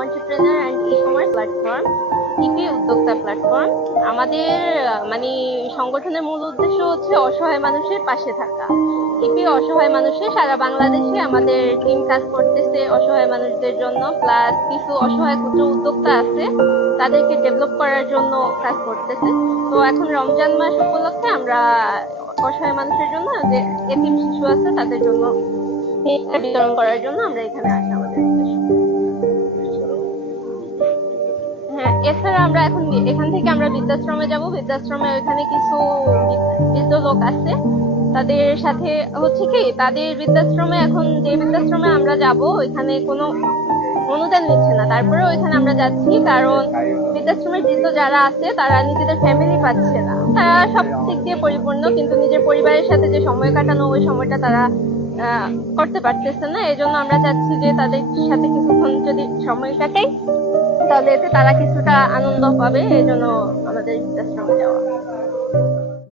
Entrepreneur and e-commerce platform, EP উদ্যোক্তা platform. আমাদের মানে সংগঠনের মূল উদ্দেশ্য হচ্ছে অসহায় মানুষের পাশে থাকা। ইপি অসহায় মানুষের সারা বাংলাদেশে আমাদের টিম কাজ করতেছে অসহায় মানুষদের জন্য, প্লাস কিছু অসহায় ক্ষুদ্র উদ্যোক্তা আছে তাদেরকে ডেভেলপ করার জন্য কাজ করতেছে। তো এখন রমজান মাস উপলক্ষে আমরা অসহায় মানুষের জন্য, যে এতিম শিশু আছে তাদের জন্য বিতরণ করার জন্য আমরা এখানে আসি আমাদের উদ্দেশ্য। হ্যাঁ, এছাড়া আমরা এখন এখান থেকে আমরা বৃদ্ধাশ্রমে যাব। বৃদ্ধাশ্রমে ওইখানে কিছু বৃদ্ধ লোক আছে, তাদের সাথে হচ্ছে কি তাদের বৃদ্ধাশ্রমে, এখন যে বৃদ্ধাশ্রমে আমরা যাব ওইখানে কোনো অনুদান নিচ্ছে না, তারপরে ওইখানে আমরা যাচ্ছি কারণ বৃদ্ধাশ্রমের বৃদ্ধ যারা আছে তারা নিজেদের ফ্যামিলি পাচ্ছে না, তারা সব দিক দিয়ে পরিপূর্ণ কিন্তু নিজের পরিবারের সাথে যে সময় কাটানো ওই সময়টা তারা করতে পারতেছে না। এই জন্য আমরা চাচ্ছি যে তাদের সাথে কিছুক্ষণ যদি সময় কাটাই তাহলে এতে তারা কিছুটা আনন্দ পাবে। এই জন্য আমাদের